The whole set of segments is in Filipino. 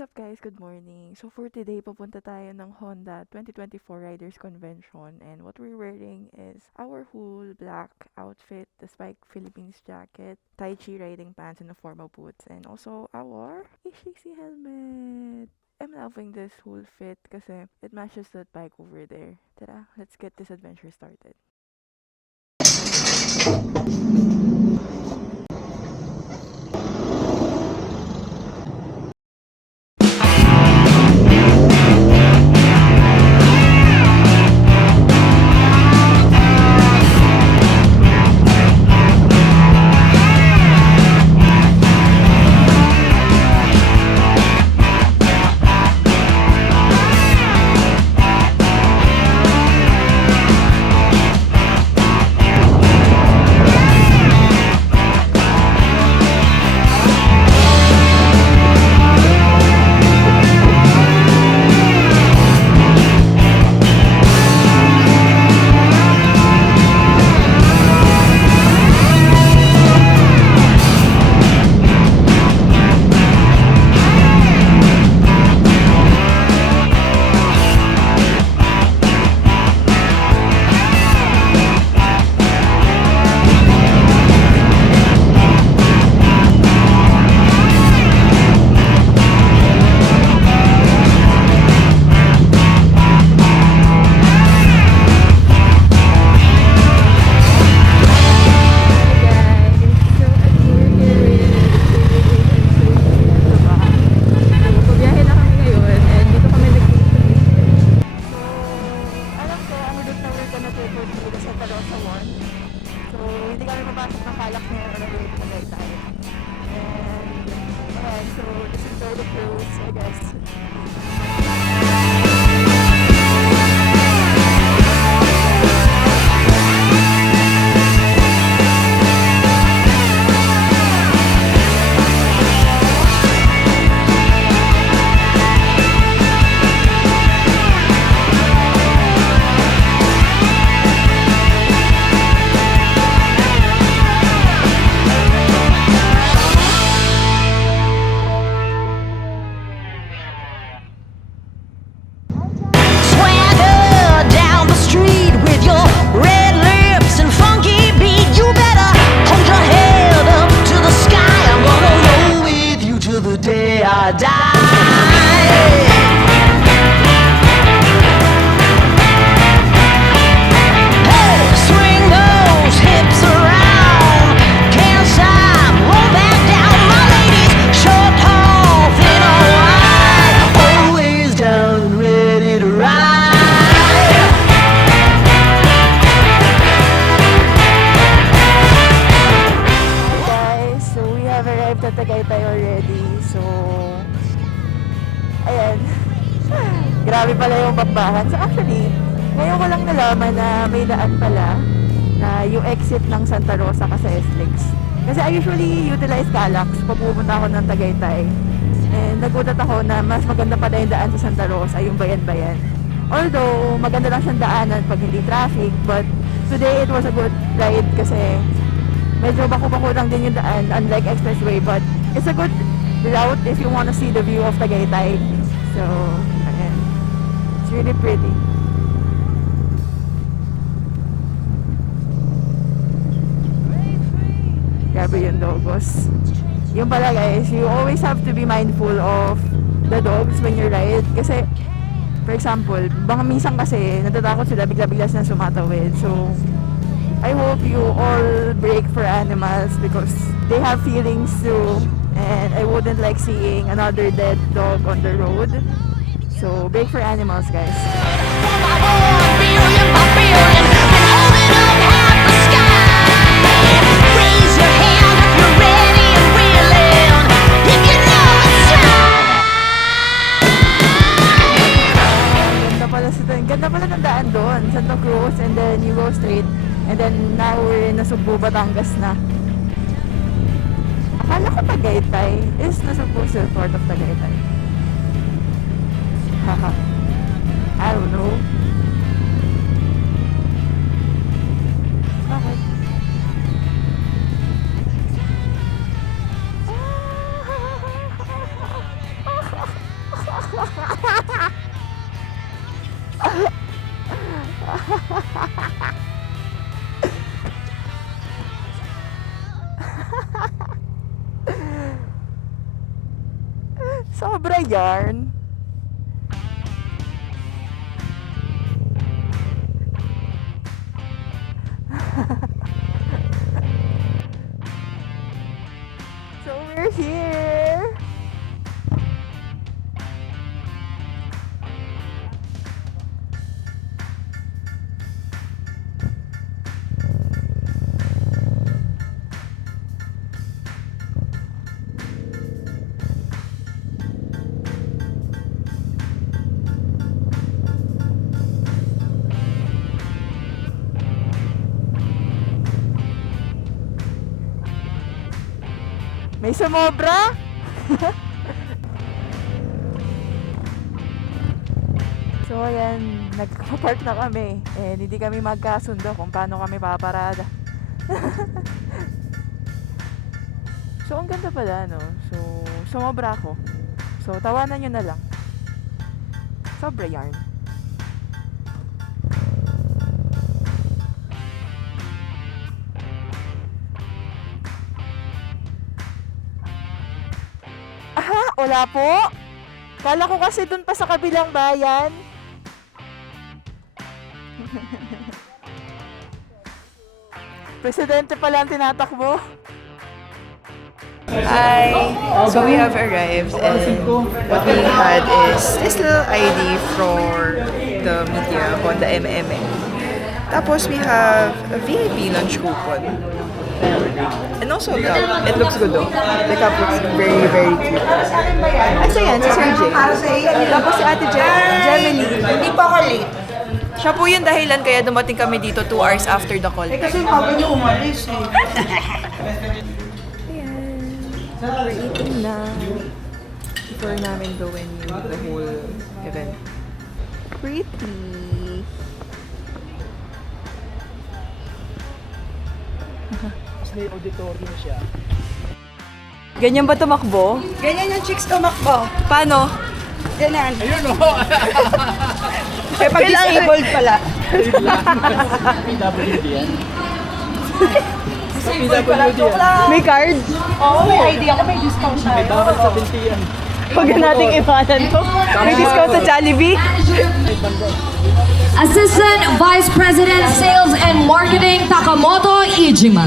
What's up guys? Good morning. So for today, papunta tayo ng Honda 2024 Riders Convention, and what we're wearing is our whole black outfit, the Spike Philippines jacket, Tai Chi riding pants, and the formal boots, and also our Ishixi helmet. I'm loving this whole fit kasi it matches that bike over there. Tara, let's get this adventure started. So just enjoy the cruise, I guess. Arrived at Tagaytay already. So, ayan. Grabe pala yung bakbakan. So actually, ngayon ko lang nalaman na may daan pala na yung exit ng Santa Rosa kasi SLEX. Kasi I usually utilize Calax pag pupunta ako ng Tagaytay. And nagulat ako na mas maganda pala yung daan sa Santa Rosa, yung bayan-bayan. Although, maganda lang siyang daanan pag hindi traffic, but today it was a good ride kasi medyo bako-bako lang din yung daan, unlike expressway, but it's a good route if you want to see the view of Tagaytay. So, ayan. It's really pretty. Grabe yung dogos. Yung pala guys, you always have to be mindful of the dogs when you ride. Kasi, for example, baka minsan kasi natatakot sila bigla-bigla silang sumatawid. So, I hope you all break for animals because they have feelings too, and I wouldn't like seeing another dead dog on the road. So break for animals, guys. Ganda pala ng daan doon, Santa Cruz, and then you go straight. And then now we're in Nasugbu, Batangas na. Akala ko Tagaytay. Is Nasugbu still part of Tagaytay? Haha. I don't know. Bakit? Sobra yarn. So we're here. May sumobra? So ayan, nagpa-park na kami. Eh, hindi kami magkasundo kung paano kami paparada. So ang ganda pala, no? So, sumobra ako. So, tawanan nyo na lang. Sobra yarn. Aha, wala po. Kala ko kasi dun pa sa kabilang bayan. Presidente pala ang tinatakbo. Hi! So we have arrived and what we had is this little ID for the media on the MMM. Tapos we have a VIP lunch coupon. And also a cup. It looks good though. The cup looks very, very cute. Asa yan? Si Sir Jay. Tapos si Ate Gemini. Hindi pa ako late. Siya po yung dahilan kaya dumating kami dito 2 hours after the call. Kasi bago niyo umalis eh. Ayan. We're eating na. Before namin gawin yung the whole event. Pretty. Mas may auditorium siya. Ganyan ba tumakbo? Ganyan yung chicks tumakbo. Paano? Ganyan. Ayun o! Kaya pag disabled pala. PWD yan. Parang joke lang. May card? Oo, may ID ako. May discount May tayo. bakal sa binti yan. Huwag na nating iwanan to. May discount sa Jollibee? Assistant Vice President Sales and Marketing Takamoto Ijima.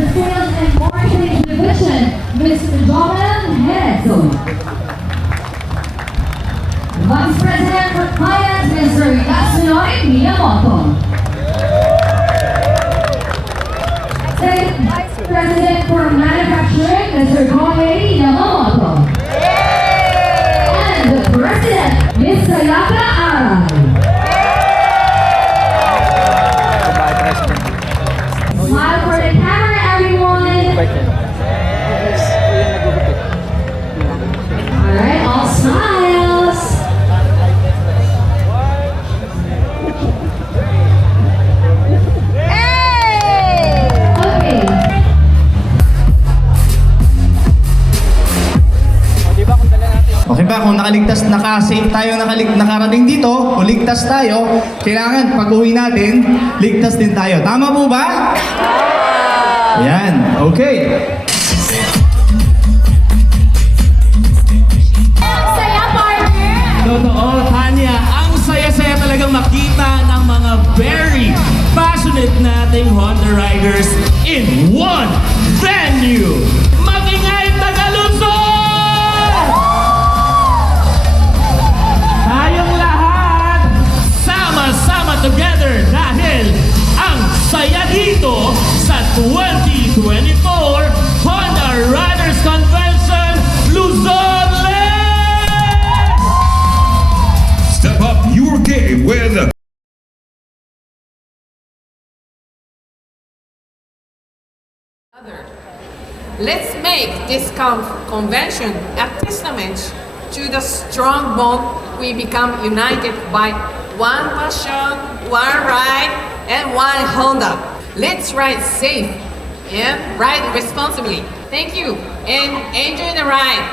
Sales and Marketing Division, Mr. Dolan Hezo. Vice President for Clients, Mr. Yasunori Miyamoto. State Vice President for Manufacturing, Mr. Kohei Yamamoto. And the President, Ms. Sayaka Arai. Smile for the camera, everyone. All right, all smiles. Okay. Okay ba, kung naka-safe tayo, nakarating dito, kung ligtas tayo, kailangan pag-uwi natin, ligtas din tayo. Tama po ba? Yan, okay. Saya, partner. Totoo, Tanya, ang saya-saya talagang makita ng mga very passionate nating Honda riders in one venue. Magingay Tagaluzon! Tayong lahat, sama-sama together dahil ang saya dito sa 2024 Honda Riders Convention Luzon Lake! Step up your game with Let's make this convention a testament to the strong bond we become united by one passion, one ride, and one Honda. Let's ride safe and ride responsibly. Thank you and enjoy the ride.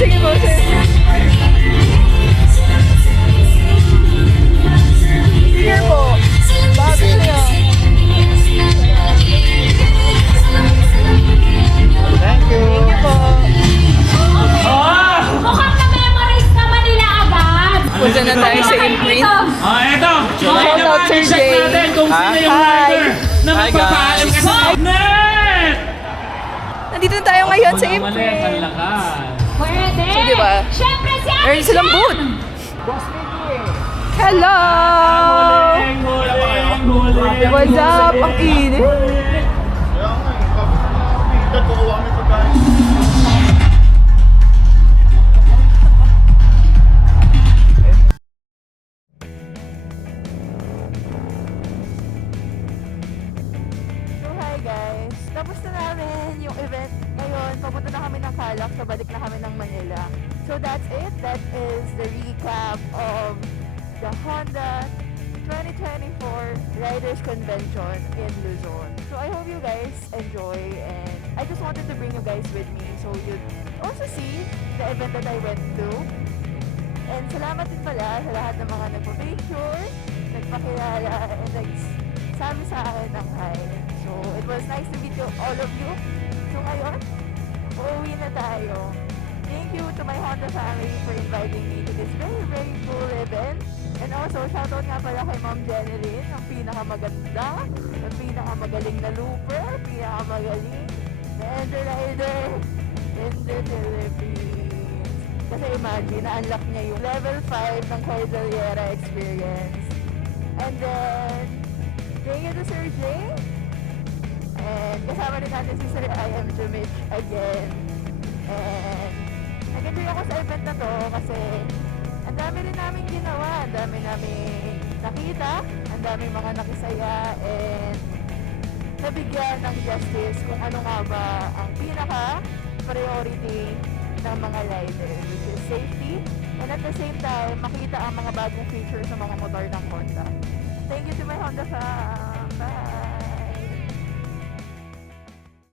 Sige Meron silang booth. Hello! What's up? Ang init. So hi guys, tapos na namin yung event ngayon. Papunta na kami ng Calac, so balik na kami ng Manila. So that's it. That is the recap of the Honda 2024 Riders Convention in Luzon. So I hope you guys enjoy, and I just wanted to bring you guys with me so you'd also see the event that I went to. And salamat din pala sa lahat ng mga nagpa-picture, nagpakilala, and nagsabi sa akin ng hi. So it was nice to meet you, all of you. So ngayon, uuwi na tayo. Thank you to my Honda family for inviting me to this very, very cool event. And also, shoutout nga pala kay Ma'am Jeneline, ang pinakamaganda, ang pinakamagaling na looper, pinakamagaling na ender rider in the Philippines. Kasi imagine, na-unlock niya yung level 5 ng Cordillera experience. And then, thank you to Sir Jay. And kasama rin natin si Sir I.M. Jumich again. And nag-enjoy ako sa event na to kasi ang dami rin namin ginawa, ang dami namin nakita, ang dami mga nakisaya, and nabigyan ng justice kung ano nga ba ang pinaka-priority ng mga riders, which is safety, and at the same time, makita ang mga bagong features sa mga motor ng Honda. Thank you to my Honda fam! Bye!